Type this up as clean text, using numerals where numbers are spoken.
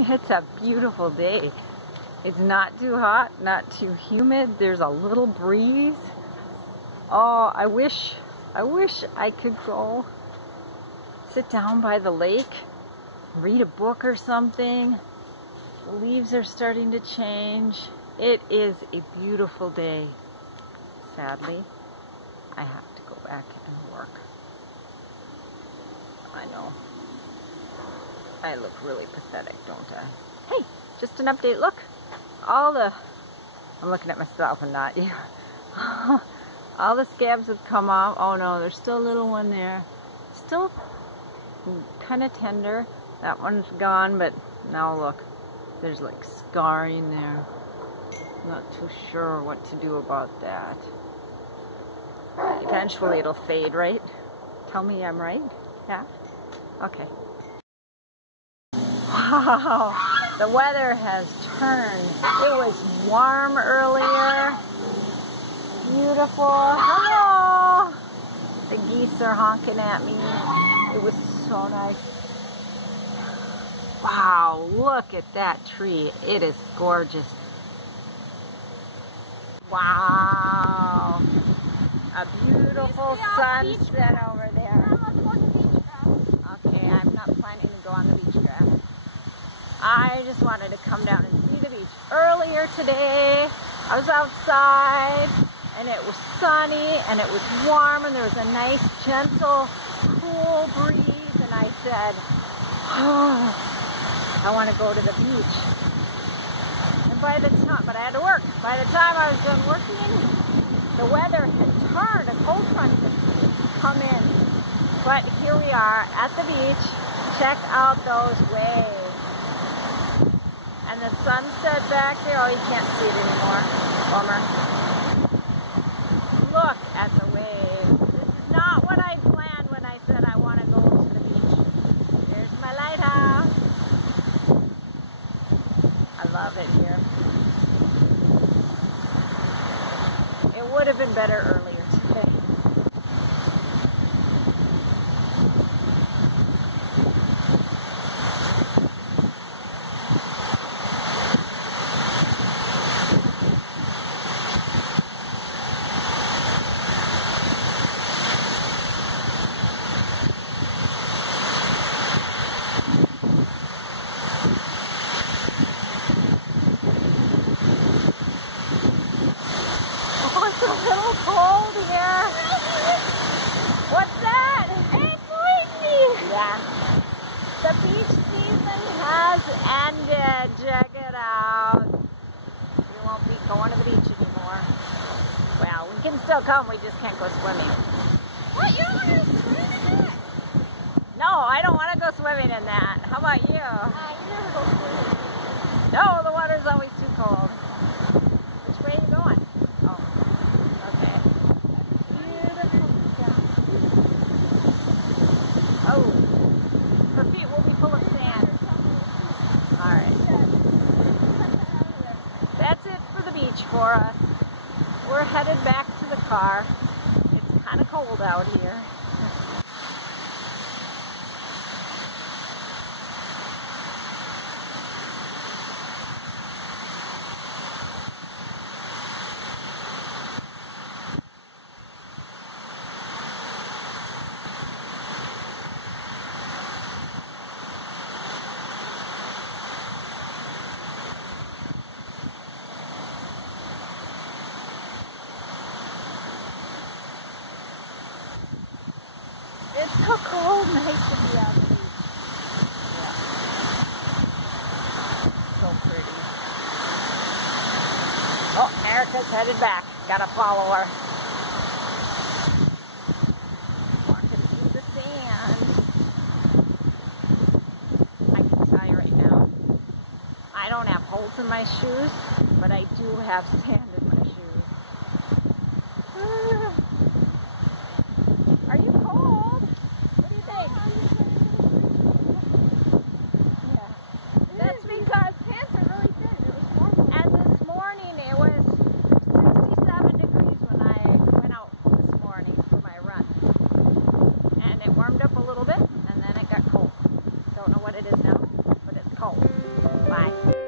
It's a beautiful day. It's not too hot, not too humid. There's a little breeze. Oh, I wish I could go sit down by the lake, read a book or something. The leaves are starting to change. It is a beautiful day. Sadly, I have to go back and work. I know. I look really pathetic, don't I? Hey, just an update. Look, I'm looking at myself and not you. All the scabs have come off. Oh no, there's still a little one there. Still kind of tender. That one's gone, but now look, there's like scarring there. I'm not too sure what to do about that. Eventually it'll fade, right? Tell me I'm right? Yeah? Okay. Wow, the weather has turned. It was warm earlier. Beautiful. Hello! The geese are honking at me. It was so nice. Wow, look at that tree. It is gorgeous. Wow. A beautiful sunset over there. Okay, I'm not planning to go on the beach grass. I just wanted to come down and see the beach. Earlier today, I was outside and it was sunny and it was warm and there was a nice, gentle, cool breeze, and I said, oh, I want to go to the beach. And by the time, but I had to work. By the time I was done working, the weather had turned. A cold front had come in. But here we are at the beach. Check out those waves. And the sunset back there, oh, you can't see it anymore. Bummer. Look at the waves. This is not what I planned when I said I want to go to the beach. Here's my lighthouse. I love it here. It would have been better earlier today. It's a little cold here. What's that? It's windy. Yeah. The beach season has ended. Check it out. We won't be going to the beach anymore. Well, we can still come. We just can't go swimming. What? You don't want to swim in that? No, I don't want to go swimming in that. How about you? You never go swimming. No, the water's always too cold. Which way are you going? Oh. Oh, her feet will be full of sand. Alright. That's it for the beach for us. We're headed back to the car. It's kind of cold out here. It's so cold, nice to be on the beach. Yeah. So pretty. Oh, Erica's headed back. Gotta follow her. Walking through the sand. I can tell you right now, I don't have holes in my shoes, but I do have sand in my shoes. Are you cold? What do you think? Yeah. That's because Pants are really thin. It was warm. and this morning it was 67 degrees when I went out this morning for my run. And it warmed up a little bit and then it got cold. Don't know what it is now, but it's cold. Bye.